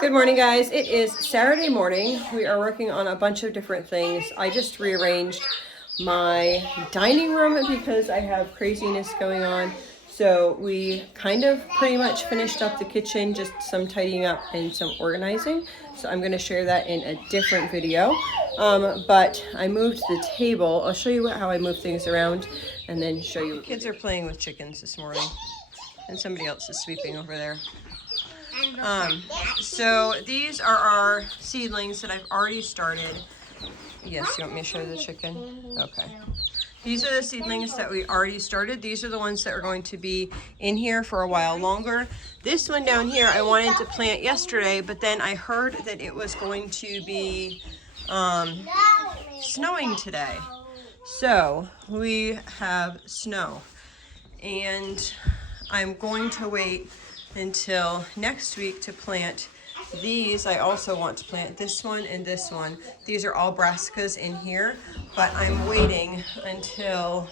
Good morning, guys. It is Saturday morning. We are working on a bunch of different things. I just rearranged my dining room because I have craziness going on. So we kind of pretty much finished up the kitchen, just some tidying up and some organizing. So I'm going to share that in a different video. But I moved the table. I'll show you how I move things around and then show you. Kids are playing with chickens this morning and somebody else is sweeping over there. So these are our seedlings that I've already started. Yes, you want me to show the chicken? Okay. These are the seedlings that we already started. These are the ones that are going to be in here for a while longer. This one down here I wanted to plant yesterday, but then I heard that it was going to be snowing today. So we have snow. And I'm going to wait until next week to plant these. I also want to plant this one and this one. These are all brassicas in here, but I'm waiting until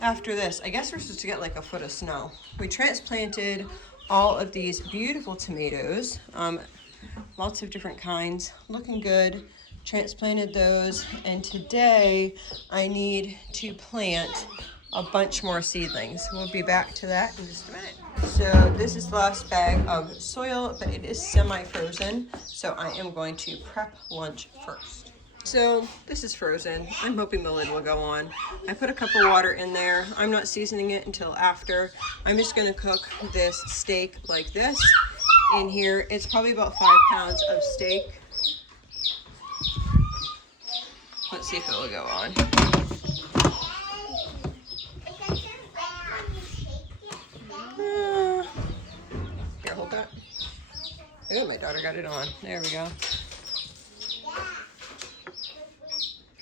after this. I guess we're supposed to get like a foot of snow. We transplanted all of these beautiful tomatoes, lots of different kinds, looking good. Transplanted those, and today I need to plant a bunch more seedlings. We'll be back to that in just a minute. So this is the last bag of soil, but it is semi-frozen, so I am going to prep lunch first. So this is frozen. I'm hoping the lid will go on. I put a cup of water in there. I'm not seasoning it until after. I'm just going to cook this steak like this in here. It's probably about 5 pounds of steak. Let's see if it will go on. Here, hold that. Oh, my daughter got it on. There we go.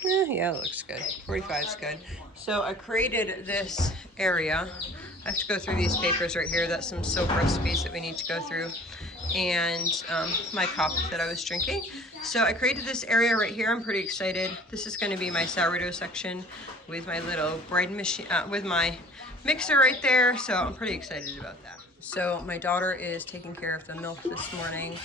Yeah, it looks good. 45 is good. So I created this area. I have to go through these papers right here. That's some soap recipes that we need to go through. And my cup that I was drinking. So I created this area right here. I'm pretty excited. This is going to be my sourdough section with my little bread machine, with my mixer right there. So I'm pretty excited about that. So my daughter is taking care of the milk this morning.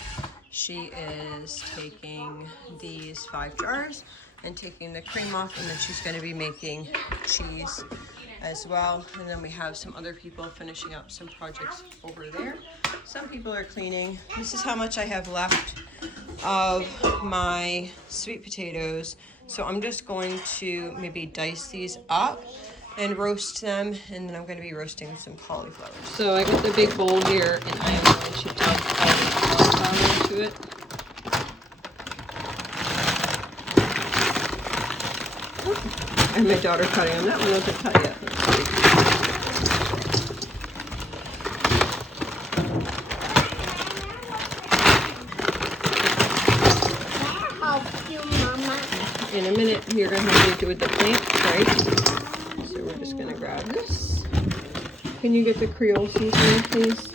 She is taking these 5 jars and taking the cream off, and then she's going to be making cheese as well. And then we have some other people finishing up some projects over there. Some people are cleaning. This is how much I have left of my sweet potatoes. So I'm just going to maybe dice these up and roast them, and then I'm going to be roasting some cauliflower. So I got the big bowl here, and I am going to dump all the cauliflower into it. And my daughter cutting them. That one wasn't cut yet. In a minute, you're going to have to do with the plants, right? So we're just going to grab this. Can you get the Creole seasoning, please?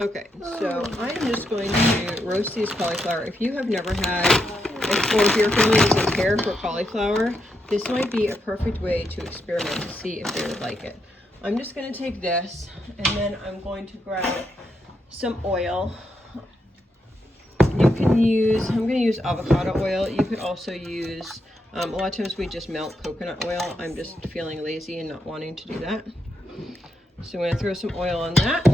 Okay, so I am just going to roast these cauliflower. If you have never had, or if your family doesn't care for cauliflower, this might be a perfect way to experiment to see if they would like it. I'm just going to take this, and then I'm going to grab some oil. You can use, I'm going to use avocado oil. You could also use, a lot of times we just melt coconut oil. I'm just feeling lazy and not wanting to do that. So I'm going to throw some oil on that.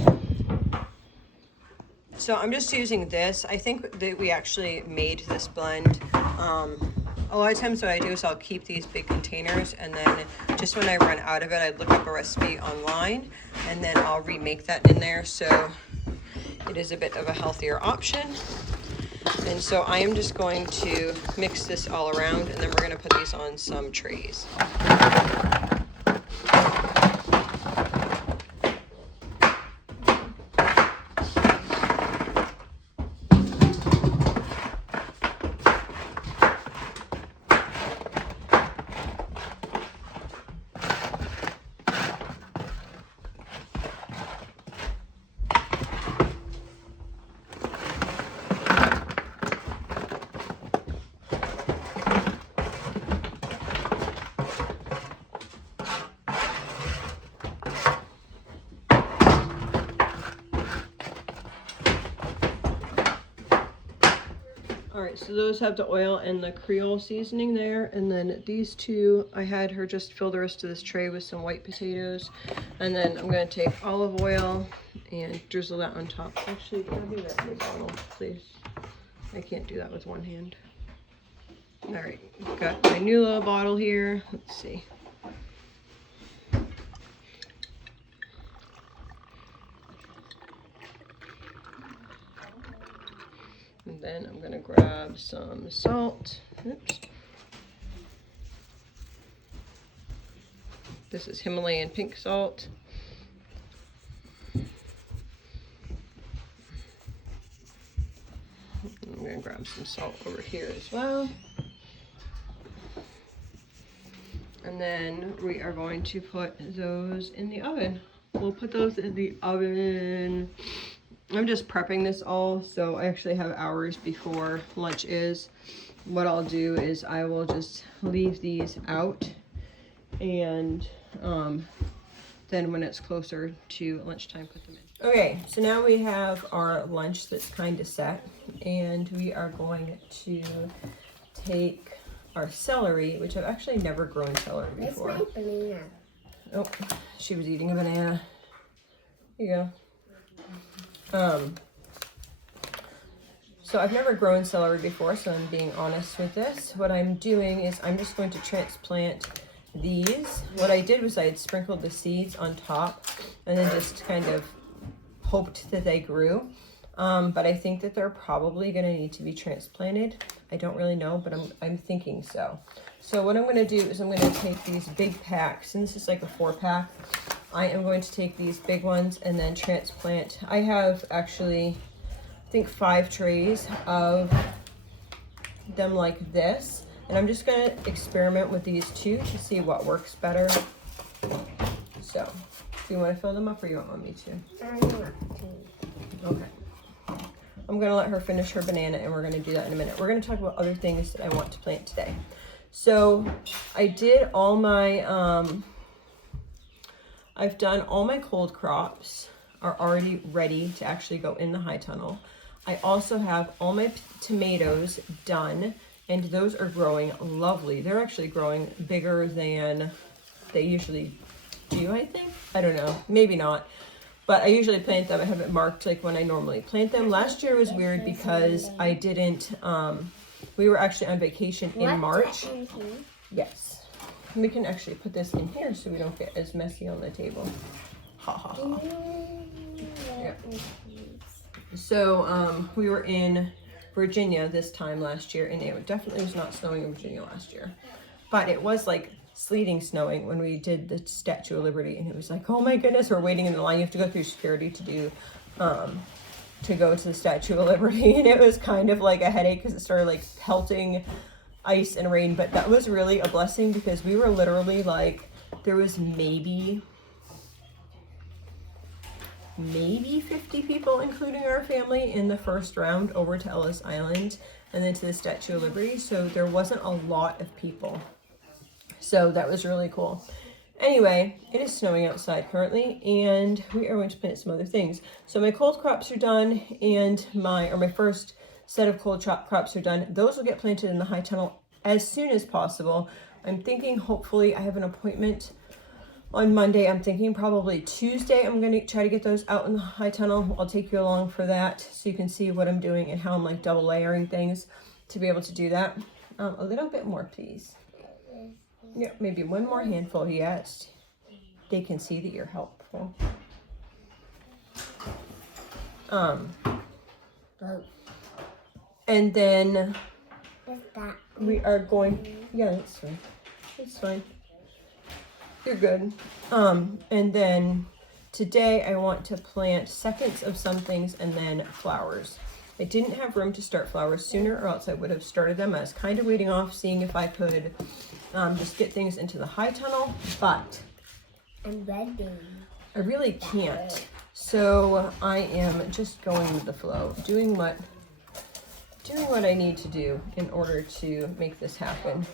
So I'm just using this. I think that we actually made this blend. A lot of times what I do is I'll keep these big containers, and then just when I run out of it, I look up a recipe online, and then I'll remake that in there. So it is a bit of a healthier option. And so I am just going to mix this all around, and then we're going to put these on some trays. Okay, so those have the oil and the Creole seasoning there. And then these two, I had her just fill the rest of this tray with some white potatoes. And then I'm going to take olive oil and drizzle that on top. Actually, can I do that in the bottle, please? I can't do that with one hand. All right, got my new little bottle here. Let's see. And then I'm gonna grab some salt. Oops. This is Himalayan pink salt. I'm gonna grab some salt over here as well. And then we are going to put those in the oven. We'll put those in the oven. I'm just prepping this all, so I actually have hours before lunch is. What I'll do is I will just leave these out, and then when it's closer to lunchtime, put them in. Okay, so now we have our lunch that's kind of set, and we are going to take our celery, which I've actually never grown celery before. That's my banana. Oh, she was eating a banana. Here you go. So I've never grown celery before, so I'm being honest with this. What I'm doing is I'm just going to transplant these. What I did was I had sprinkled the seeds on top and then just kind of hoped that they grew. But I think that they're probably going to need to be transplanted. I don't really know, but I'm thinking so. So what I'm going to do is I'm going to take these big packs, and this is like a 4-pack. I am going to take these big ones and then transplant. I have actually, I think 5 trays of them like this. And I'm just going to experiment with these 2 to see what works better. So, do you want to fill them up or you don't want me to? I want to. Okay. I'm going to let her finish her banana, and we're going to do that in a minute. We're going to talk about other things that I want to plant today. So I did all my, I've done all my cold crops are already ready to actually go in the high tunnel. I also have all my tomatoes done, and those are growing lovely. They're actually growing bigger than they usually do, I think. I don't know, maybe not. But I usually plant them. I have it marked like when I normally plant them. Last year was weird because I didn't, we were actually on vacation in March. Yes. We can actually put this in here so we don't get as messy on the table. Ha ha ha. Yeah. So we were in Virginia this time last year, and it definitely was not snowing in Virginia last year. But it was like sleeting snowing when we did the Statue of Liberty, and it was like, oh my goodness, we're waiting in the line. You have to go through security to do to go to the Statue of Liberty, and it was kind of like a headache because it started like pelting ice and rain. But that was really a blessing because we were literally like, there was maybe 50 people, including our family, in the first round over to Ellis Island and then to the Statue of Liberty. So there wasn't a lot of people. So that was really cool. Anyway, it is snowing outside currently, and we are going to plant some other things. So my cold crops are done, and my first set of cold crops are done. Those will get planted in the high tunnel as soon as possible. I'm thinking hopefully I have an appointment on Monday. I'm thinking probably Tuesday I'm going to try to get those out in the high tunnel. I'll take you along for that so you can see what I'm doing and how I'm like double layering things to be able to do that. A little bit more, please. Yeah, maybe one more handful. Yes, they can see that you're helpful. And then we are going. Yeah, that's fine. It's fine. You're good. And then today I want to plant seconds of some things and then flowers. I didn't have room to start flowers sooner, or else I would have started them. I was kind of waiting off, seeing if I could just get things into the high tunnel, but I'm ready. I really can't. So I am just going with the flow, doing what I need to do in order to make this happen.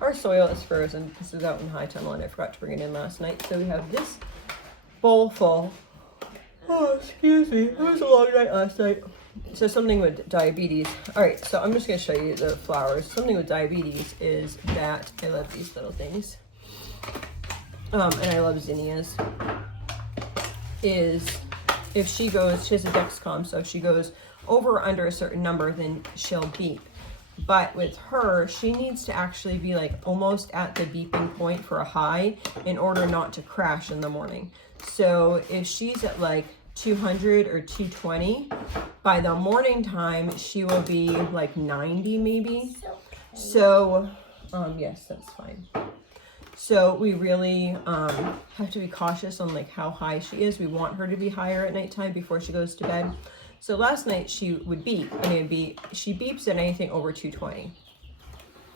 Our soil is frozen. This is out in the high tunnel, and I forgot to bring it in last night. So we have this bowl full. Oh, excuse me. It was a long night last night. So something with diabetes. All right, so I'm just gonna show you the flowers. Something with diabetes is that I love these little things. And I love zinnias. Is if she goes, she has a Dexcom, so if she goes over or under a certain number, then she'll beep. But with her, she needs to actually be like almost at the beeping point for a high in order not to crash in the morning. So if she's at like 200 or 220, by the morning time, she will be like 90 maybe. So, yes, that's fine. So we really have to be cautious on like how high she is. We want her to be higher at nighttime before she goes to bed. So last night she would beep, and it'd be, she beeps at anything over 220.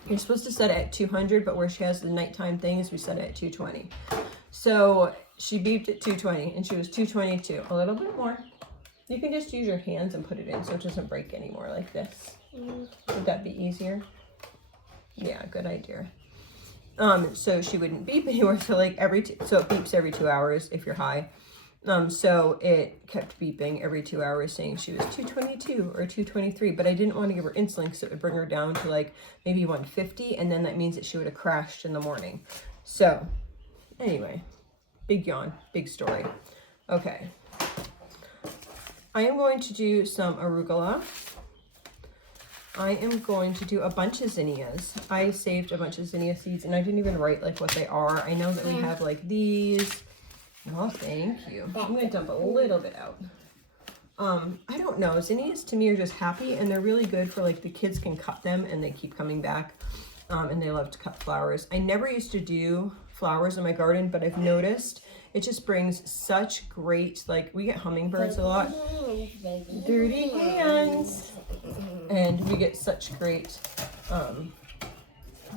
You're supposed to set it at 200, but where she has the nighttime things, we set it at 220. So she beeped at 220, and she was 222. A little bit more. You can just use your hands and put it in so it doesn't break anymore like this. Would that be easier? Yeah, good idea. So she wouldn't beep anymore. So like so it beeps every 2 hours if you're high. So it kept beeping every 2 hours saying she was 222 or 223, but I didn't want to give her insulin because it would bring her down to like maybe 150, and then that means that she would have crashed in the morning. So anyway, big yawn, big story. Okay. I am going to do some arugula. I am going to do a bunch of zinnias. I saved a bunch of zinnia seeds, and I didn't even write like what they are. I know that we have like these. Oh, thank you. I'm going to dump a little bit out. I don't know. Zinnias to me are just happy, and they're really good for like the kids can cut them and they keep coming back. And they love to cut flowers. I never used to do flowers in my garden, but I've noticed it just brings such great, like we get hummingbirds a lot. Dirty hands. And we get such great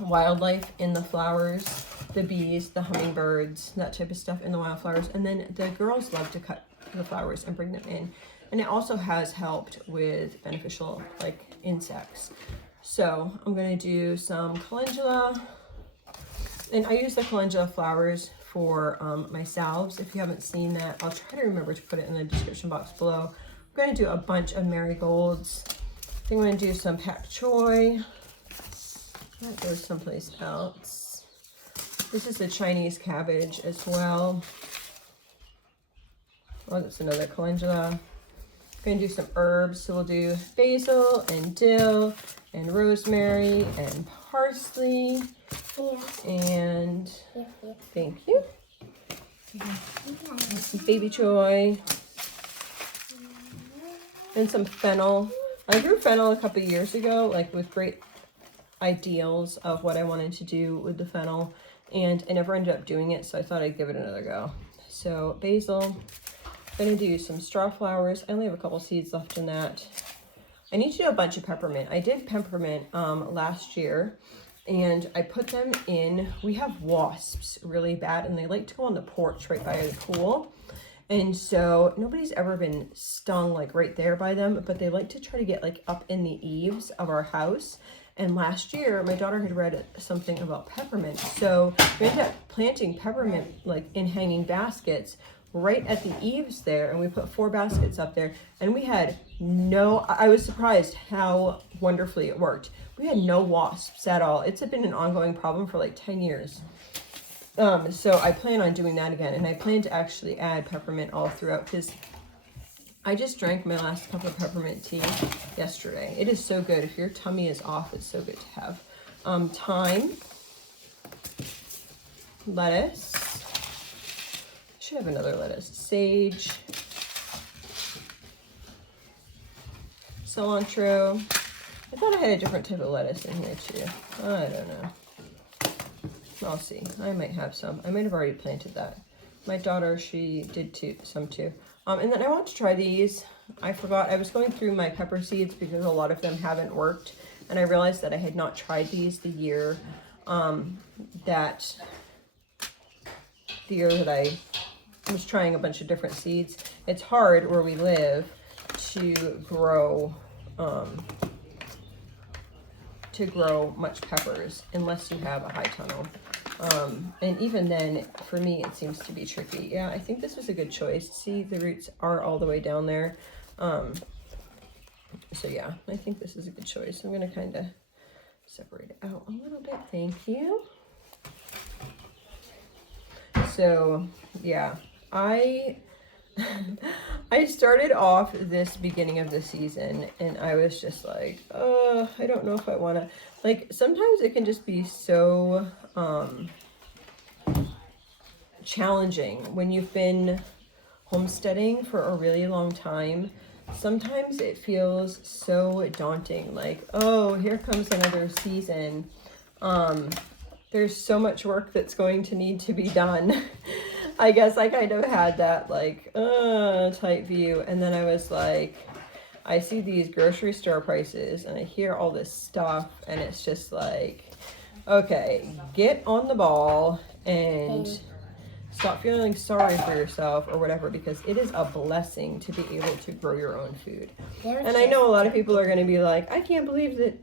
wildlife in the flowers, the bees, the hummingbirds, that type of stuff in the wildflowers. And then the girls love to cut the flowers and bring them in. And it also has helped with beneficial like insects. So I'm gonna do some calendula. And I use the calendula flowers for my salves. If you haven't seen that, I'll try to remember to put it in the description box below. I'm gonna do a bunch of marigolds. I think I'm gonna do some pak choi. That goes someplace else. This is the Chinese cabbage as well. Oh, that's another calendula. I'm gonna do some herbs. So we'll do basil and dill and rosemary and parsley. And thank you. And some baby choy. And some fennel. I grew fennel a couple years ago, like with great ideals of what I wanted to do with the fennel, and I never ended up doing it, so I thought I'd give it another go. So basil, I'm gonna do some straw flowers. I only have a couple seeds left in that. I need to do a bunch of peppermint. I did peppermint last year, and I put them in, we have wasps really bad, and they like to go on the porch right by the pool. And so nobody's ever been stung like right there by them, but they like to try to get like up in the eaves of our house. And last year, my daughter had read something about peppermint. So we ended up planting peppermint like in hanging baskets right at the eaves there. And we put 4 baskets up there, and we had I was surprised how wonderfully it worked. We had no wasps at all. It's been an ongoing problem for like 10 years. So I plan on doing that again, and I plan to actually add peppermint all throughout, because I just drank my last cup of peppermint tea yesterday. It is so good. If your tummy is off, it's so good to have. Thyme, lettuce, I should have another lettuce, sage, cilantro. I thought I had a different type of lettuce in here too. I don't know. I'll see. I might have some. I might have already planted that. My daughter, she did some too. And then I want to try these. I forgot. I was going through my pepper seeds because a lot of them haven't worked. And I realized that I had not tried these the year that I was trying a bunch of different seeds. It's hard where we live to grow much peppers unless you have a high tunnel. And even then, for me, it seems to be tricky. Yeah, I think this was a good choice. See, the roots are all the way down there. So yeah, I think this is a good choice. I'm gonna kind of separate it out a little bit. Thank you. So yeah, I started off this beginning of the season and I was just like, I don't know if I want to, like, sometimes it can just be so challenging when you've been homesteading for a really long time. Sometimes it feels so daunting, like, oh, here comes another season. There's so much work that's going to need to be done. I guess I kind of had that like type view, and then I was like, I see these grocery store prices and I hear all this stuff and it's just like, okay, get on the ball and stop feeling sorry for yourself or whatever, because it is a blessing to be able to grow your own food. And I know a lot of people are going to be like, I can't believe that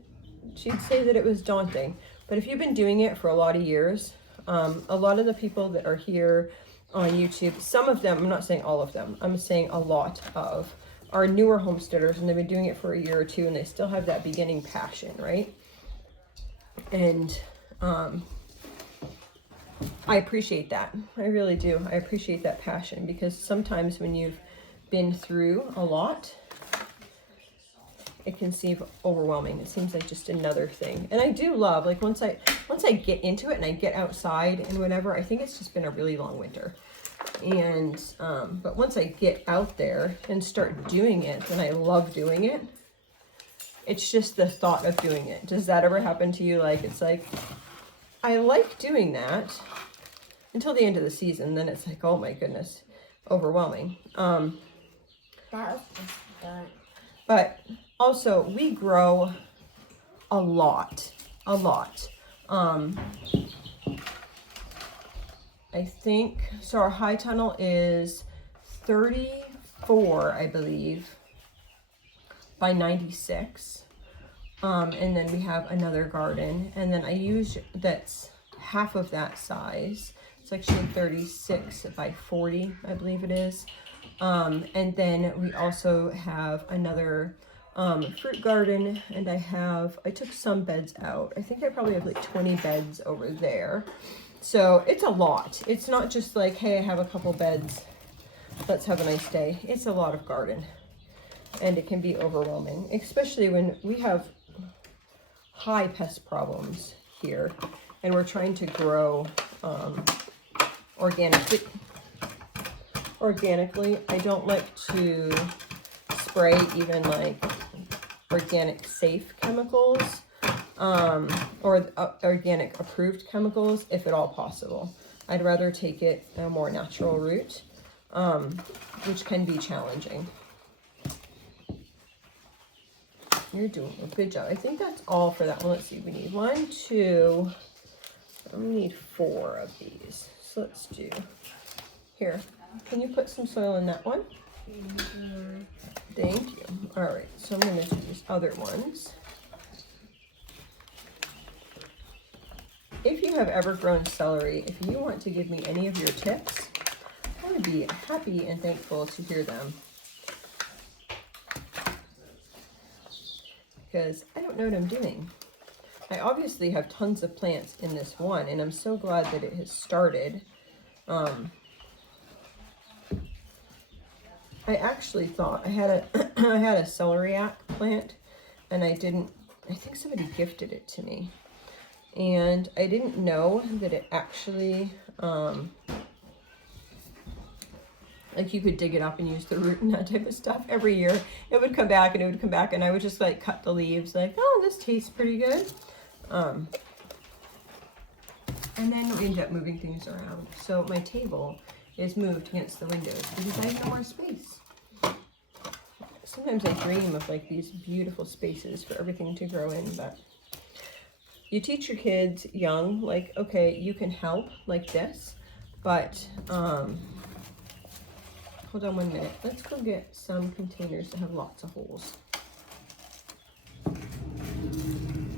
she'd say that it was daunting. But if you've been doing it for a lot of years, a lot of the people that are here on YouTube, some of them, I'm not saying all of them, I'm saying a lot of, are newer homesteaders and they've been doing it for a year or two and they still have that beginning passion, right? And I appreciate that. I really do. I appreciate that passion, because sometimes when you've been through a lot, it can seem overwhelming. It seems like just another thing. And I do love, like, once I get into it and I get outside and whatever, I think it's just been a really long winter. And but once I get out there and start doing it, then I love doing it. It's just the thought of doing it. Does that ever happen to you? Like, it's like, I like doing that until the end of the season. Then it's like, oh my goodness, overwhelming. That was just done. But also, we grow a lot. I think, so our high tunnel is 34, I believe, by 96. And then we have another garden, and then I use, that's half of that size. It's actually 36 by 40, I believe it is. And then we also have another fruit garden, and I took some beds out. I think I probably have like 20 beds over there. So it's a lot. It's not just like, hey, I have a couple beds, let's have a nice day. It's a lot of garden, and it can be overwhelming, especially when we have high pest problems here and we're trying to grow organically. I don't like to spray even like organic safe chemicals or organic approved chemicals if at all possible. I'd rather take it a more natural route, which can be challenging. You're doing a good job. I think that's all for that one. Let's see, we need 1, 2, we need 4 of these. So let's do, here, can you put some soil in that one? Mm-hmm. Thank you. All right, so I'm going to do these other ones. If you have ever grown celery, if you want to give me any of your tips, I would be happy and thankful to hear them. Because I don't know what I'm doing. I obviously have tons of plants in this one, and I'm so glad that it has started. I actually thought I had a celeriac plant, and I think somebody gifted it to me. And I didn't know that it actually, like, you could dig it up and use the root and that type of stuff. Every year it would come back and it would come back, and I would just like cut the leaves like, oh, this tastes pretty good. And then we ended up moving things around. So my table is moved against the windows because I have no more space. Sometimes I dream of like these beautiful spaces for everything to grow in, but you teach your kids young, like, okay, you can help like this, but hold on 1 minute. Let's go get some containers that have lots of holes.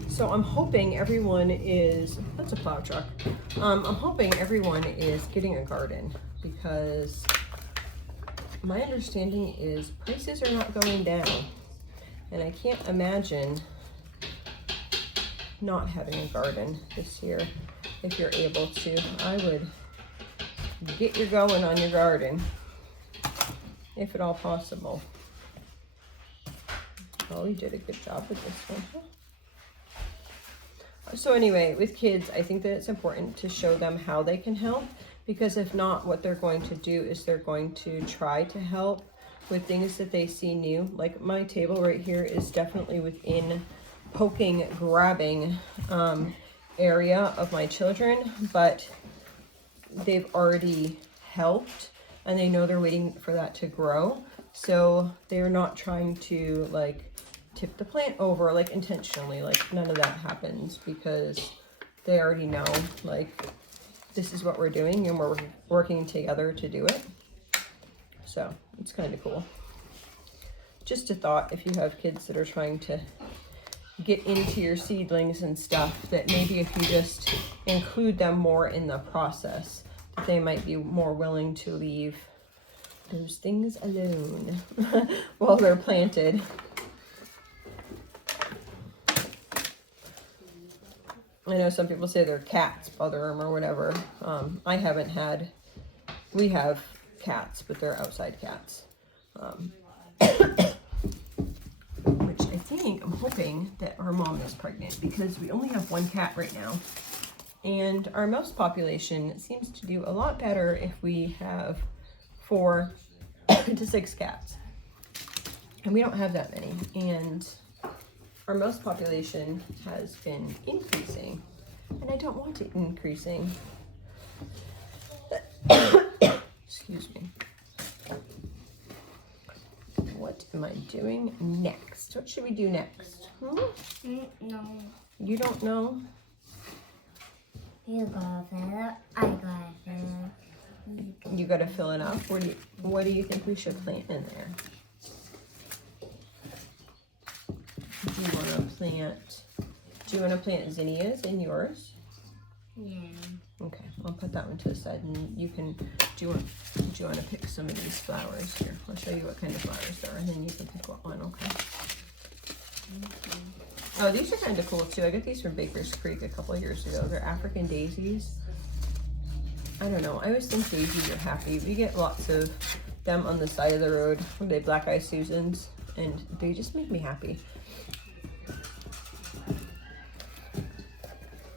So I'm hoping everyone is, that's a plow truck. I'm hoping everyone is getting a garden, because my understanding is prices are not going down. And I can't imagine not having a garden this year if you're able to. I would get your going on your garden if at all possible. Oh, you did a good job with this one. So anyway, with kids, I think that it's important to show them how they can help, because if not, what they're going to do is they're going to try to help with things that they see new. Like my table right here is definitely within poking, grabbing area of my children, but they've already helped and they know they're waiting for that to grow. So they're not trying to like tip the plant over like intentionally, like none of that happens, because they already know like this is what we're doing and we're working together to do it. So it's kind of cool. Just a thought, if you have kids that are trying to get into your seedlings and stuff, that maybe if you just include them more in the process, that they might be more willing to leave those things alone while they're planted. I know some people say their cats bother them or whatever. I haven't had, we have cats, but they're outside cats. Which I think, I'm hoping that our mom is pregnant, because we only have one cat right now. And our mouse population seems to do a lot better if we have 4 to 6 cats. And we don't have that many. And our mouse population has been increasing, and I don't want it increasing. Excuse me. What am I doing next? What should we do next? No. You don't know? You gotta fill it. I gotta fill it. You gotta fill it up. What do you think we should plant in there? Do you want to plant zinnias in yours? Yeah. Okay, I'll put that one to the side, and you can. Do you want to pick some of these flowers here? I'll show you what kind of flowers there are, and then you can pick one. Okay. Oh, these are kind of cool too. I got these from Baker's Creek a couple of years ago. They're African daisies. I don't know. I always think daisies are happy. We get lots of them on the side of the road. They black eye Susans, and they just make me happy.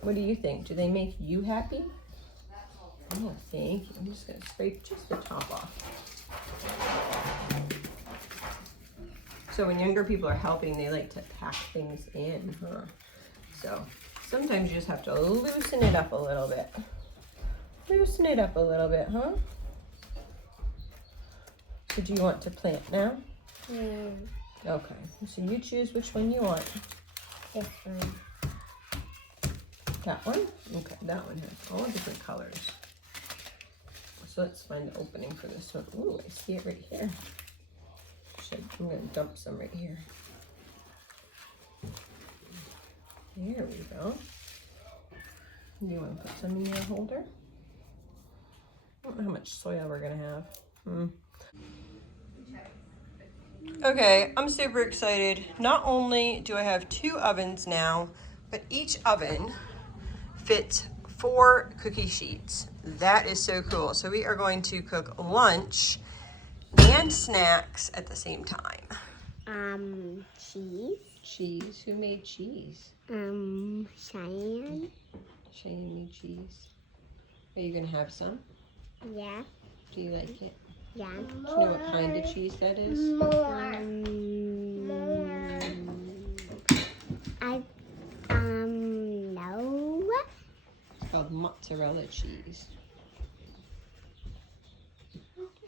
What do you think? Do they make you happy? Oh, thank you. I'm just going to scrape just the top off. So when younger people are helping, they like to pack things in, huh? So sometimes you just have to loosen it up a little bit. Loosen it up a little bit, huh? So do you want to plant now? Yeah. Okay, so you choose which one you want. This one. That one? Okay, that one has all different colors. So let's find the opening for this one. Ooh, I see it right here. I'm going to dump some right here. There we go. You want to put some in your holder? I don't know how much soil we're going to have. Okay, I'm super excited. Not only do I have 2 ovens now, but each oven fits 4 cookie sheets. That is so cool. So we are going to cook lunch and snacks at the same time. Cheese. Cheese? Who made cheese? Cheyenne. Cheyenne made cheese. Are you gonna have some? Yeah. Do you like it? Yeah. Do you know what kind of cheese that is? No. It's called mozzarella cheese.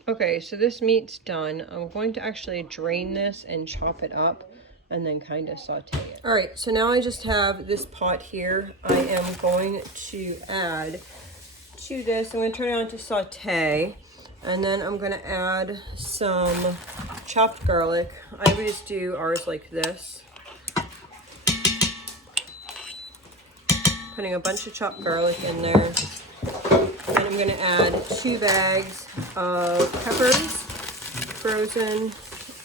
Okay, so this meat's done. I'm going to actually drain this and chop it up and then kind of saute it. All right, so now I just have this pot here. I am going to add to this. I'm going to turn it on to saute, and then I'm going to add some chopped garlic. I always do ours like this. Putting a bunch of chopped garlic in there. And I'm gonna add 2 bags of peppers, frozen.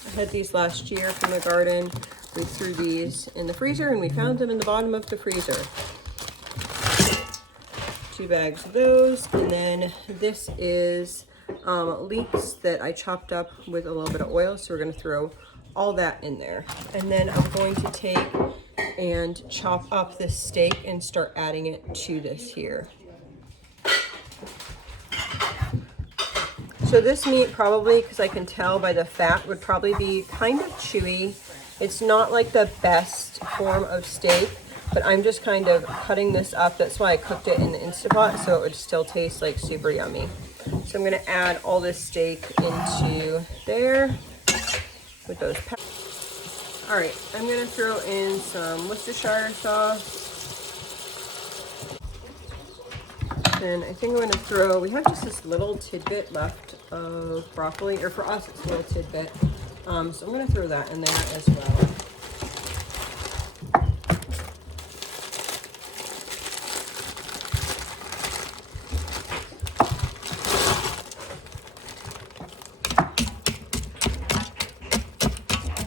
I had these last year from the garden. We threw these in the freezer and we found them in the bottom of the freezer. 2 bags of those, and then this is leeks that I chopped up with a little bit of oil, so we're going to throw all that in there. And then I'm going to take and chop up this steak and start adding it to this here. So this meat probably, because I can tell by the fat, would probably be kind of chewy. It's not like the best form of steak, but I'm just kind of cutting this up. That's why I cooked it in the Instapot, so it would still taste like super yummy. So I'm gonna add all this steak into there with those peppers. All right, I'm gonna throw in some Worcestershire sauce. And I think I'm gonna throw, we have just this little tidbit left of broccoli, or for us it's a little tidbit. So I'm gonna throw that in there as well.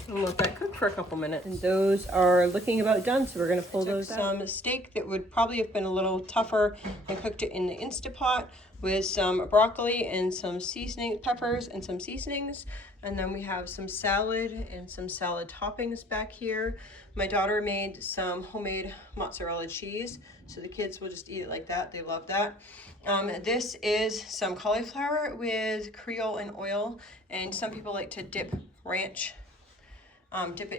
And let that cook for a couple minutes. And those are looking about done, so we're gonna pull those out. Some steak that would probably have been a little tougher and cooked it in the Instapot with some broccoli and some seasoning, peppers and some seasonings. And then we have some salad and some salad toppings back here. My daughter made some homemade mozzarella cheese, so the kids will just eat it like that. They love that. This is some cauliflower with Creole and oil, and some people like to dip it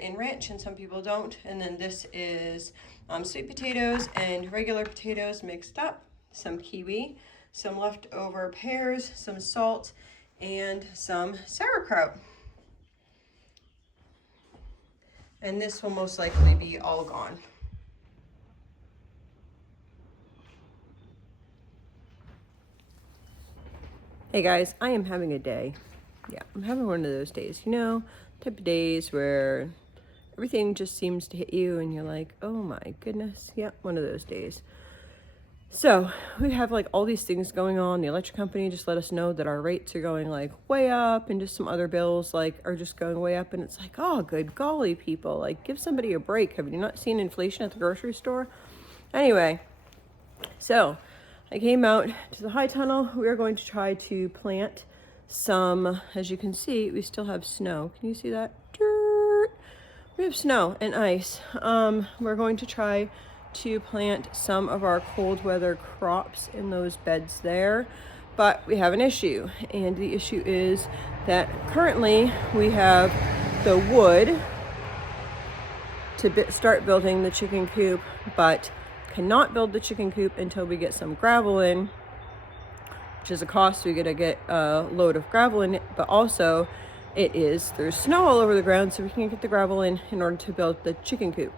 in ranch, and some people don't. And then this is sweet potatoes and regular potatoes mixed up, some kiwi, some leftover pears, some salt, and some sauerkraut. And this will most likely be all gone. Hey guys, I am having a day. Yeah, I'm having one of those days, you know, type of days where everything just seems to hit you and you're like, oh my goodness. Yeah, one of those days. So we have like all these things going on. The electric company just let us know that our rates are going like way up, and just some other bills like are just going way up. And it's like, oh, good golly, people, like give somebody a break. Have you not seen inflation at the grocery store? Anyway, so I came out to the high tunnel. We are going to try to plant some, as you can see, we still have snow. Can you see that? We have snow and ice. We're going to try to plant some of our cold weather crops in those beds there, but we have an issue, and the issue is that currently we have the wood to start building the chicken coop, but cannot build the chicken coop until we get some gravel in, which is a cost. We gotta get a load of gravel in it, but also there's snow all over the ground, so we can't get the gravel in order to build the chicken coop.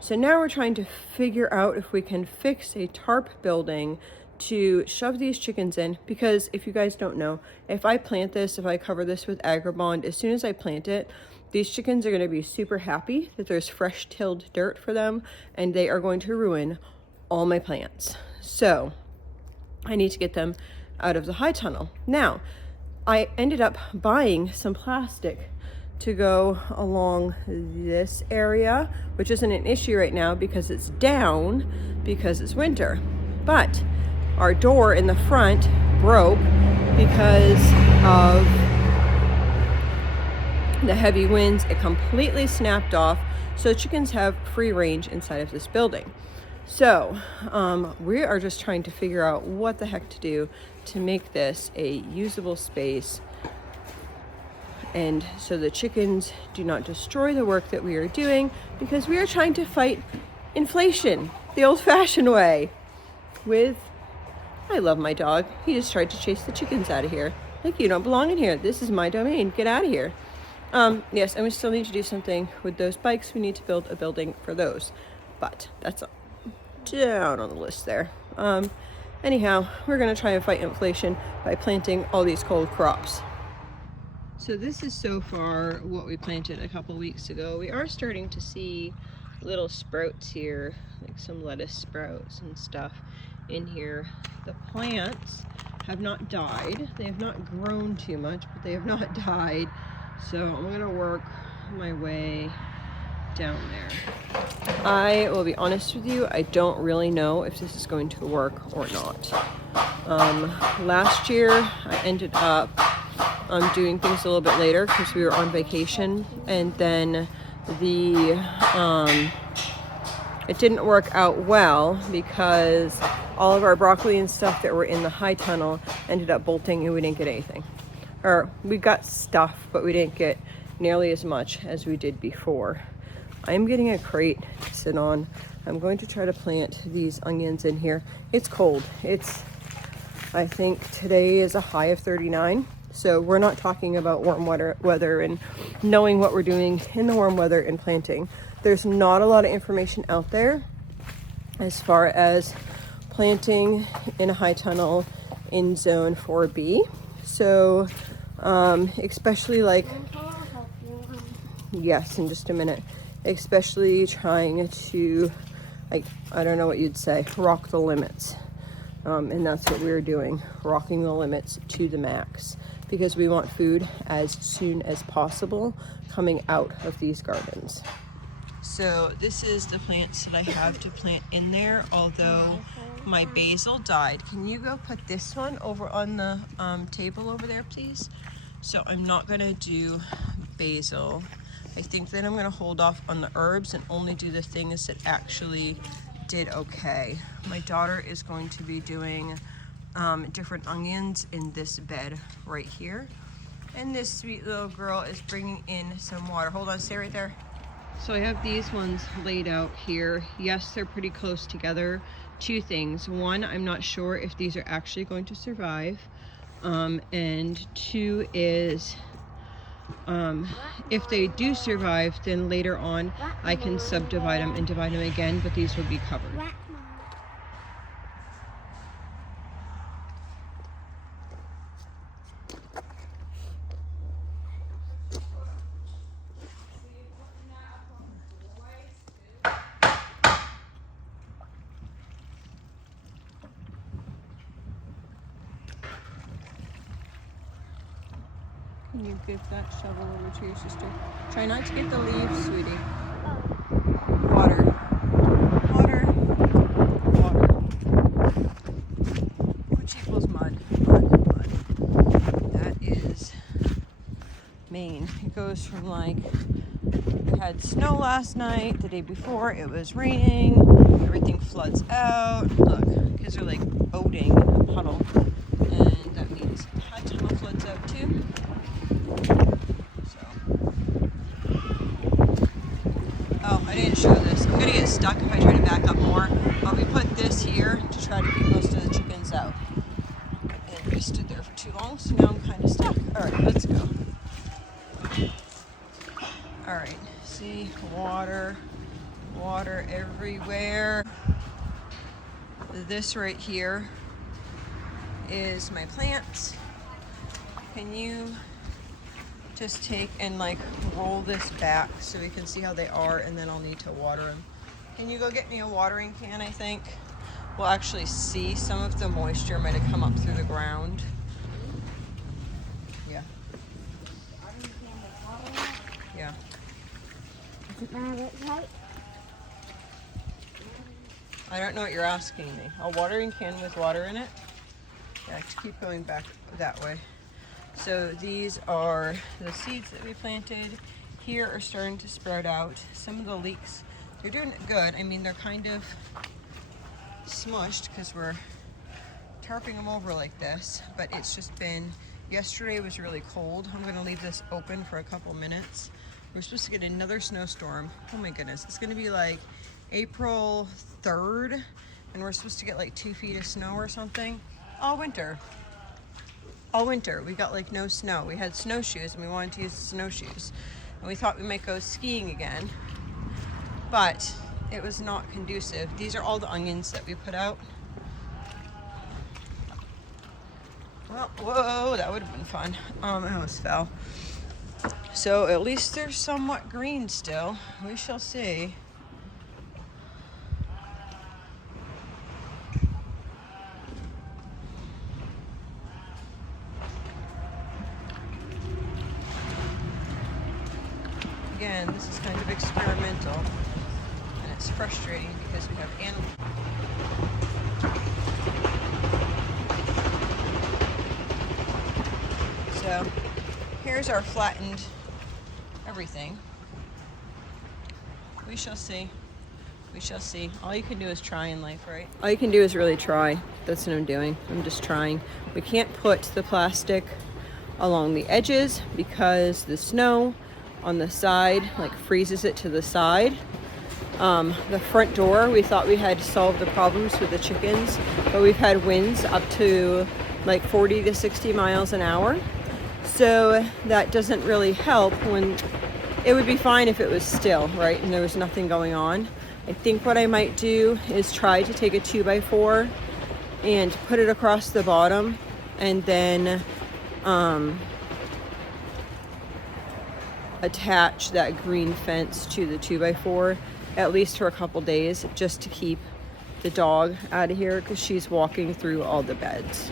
So now we're trying to figure out if we can fix a tarp building to shove these chickens in, because if you guys don't know, if I plant this, if I cover this with Agribond, as soon as I plant it, these chickens are going to be super happy that there's fresh tilled dirt for them, and they are going to ruin all my plants. So I need to get them out of the high tunnel. Now, I ended up buying some plastic to go along this area, which isn't an issue right now because it's down, because it's winter. But our door in the front broke because of the heavy winds. It completely snapped off, so chickens have free range inside of this building. So we are just trying to figure out what the heck to do to make this a usable space, and so the chickens do not destroy the work that we are doing, because we are trying to fight inflation the old-fashioned way with, I love my dog. He just tried to chase the chickens out of here. Like, you don't belong in here. This is my domain. Get out of here. Yes, and we still need to do something with those bikes. We need to build a building for those, but that's down on the list there. Anyhow, we're going to try and fight inflation by planting all these cold crops. So this is so far what we planted a couple weeks ago. We are starting to see little sprouts here, like some lettuce sprouts and stuff in here. The plants have not died. They have not grown too much, but they have not died. So I'm going to work my way down there. I will be honest with you, I don't really know if this is going to work or not. Last year I ended up doing things a little bit later because we were on vacation, and then it didn't work out well because all of our broccoli and stuff that were in the high tunnel ended up bolting and we didn't get anything. Or we got stuff, but we didn't get nearly as much as we did before. I'm getting a crate to sit on. I'm going to try to plant these onions in here. It's cold. I think today is a high of 39. So we're not talking about warm weather and knowing what we're doing in the warm weather and planting. There's not a lot of information out there as far as planting in a high tunnel in zone 4B. So especially like, yes, in just a minute, especially trying to, like, I don't know what you'd say, rock the limits. And that's what we're doing, rocking the limits to the max, because we want food as soon as possible coming out of these gardens. So this is the plants that I have to plant in there, although my basil died. Can you go put this one over on the table over there, please? So I'm not gonna do basil. I think that I'm gonna hold off on the herbs and only do the things that actually did okay. My daughter is going to be doing different onions in this bed right here. And this sweet little girl is bringing in some water. Hold on, stay right there. So I have these ones laid out here. Yes, they're pretty close together. Two things. One, I'm not sure if these are actually going to survive. And two is, if they do survive, then later on I can subdivide them and divide them again, but these will be covered. Can you give that shovel over to your sister? Try not to get the leaves, sweetie. Water. Water. Water. Which equals mud. Mud. Mud. That is Maine. It goes from like, we had snow last night, the day before it was raining, everything floods out. Look, kids are like boating in a puddle. And that means high tunnel floods out too. Oh, I didn't show this. I'm gonna get stuck if I try to back up more. But we put this here to try to keep most of the chickens out. And we stood there for too long, so now I'm kind of stuck. All right, let's go. All right, see, water everywhere. This right here is my plants. Can you just take and like roll this back so we can see how they are, and then I'll need to water them. Can you go get me a watering can? I think we'll actually see some of the moisture might have come up through the ground. Yeah. Yeah. I don't know what you're asking me. A watering can with water in it? Yeah, keep going back that way. So these are the seeds that we planted. Here are starting to sprout out. Some of the leeks, they're doing good. I mean, they're kind of smushed because we're tarping them over like this, but it's just been, yesterday was really cold. I'm gonna leave this open for a couple minutes. We're supposed to get another snowstorm. Oh my goodness, it's gonna be like April 3rd, and we're supposed to get like 2 feet of snow or something all winter. All winter, we got like no snow. We had snowshoes and we wanted to use the snowshoes. And we thought we might go skiing again, but it was not conducive. These are all the onions that we put out. Well, whoa, that would have been fun. I almost fell. So at least they're somewhat green still. We shall see. again, this is kind of experimental, and it's frustrating because we have animals. So here's our flattened everything. We shall see. We shall see. All you can do is try in life, right? All you can do is really try. That's what I'm doing. I'm just trying. We can't put the plastic along the edges because the snow on the side like freezes it to the side. The front door, we thought we had solved the problems with the chickens, but we've had winds up to like 40 to 60 miles an hour. So that doesn't really help when it would be fine if it was still, right? And there was nothing going on. I think what I might do is try to take a 2x4 and put it across the bottom and then attach that green fence to the 2x4 at least for a couple days, just to keep the dog out of here because she's walking through all the beds.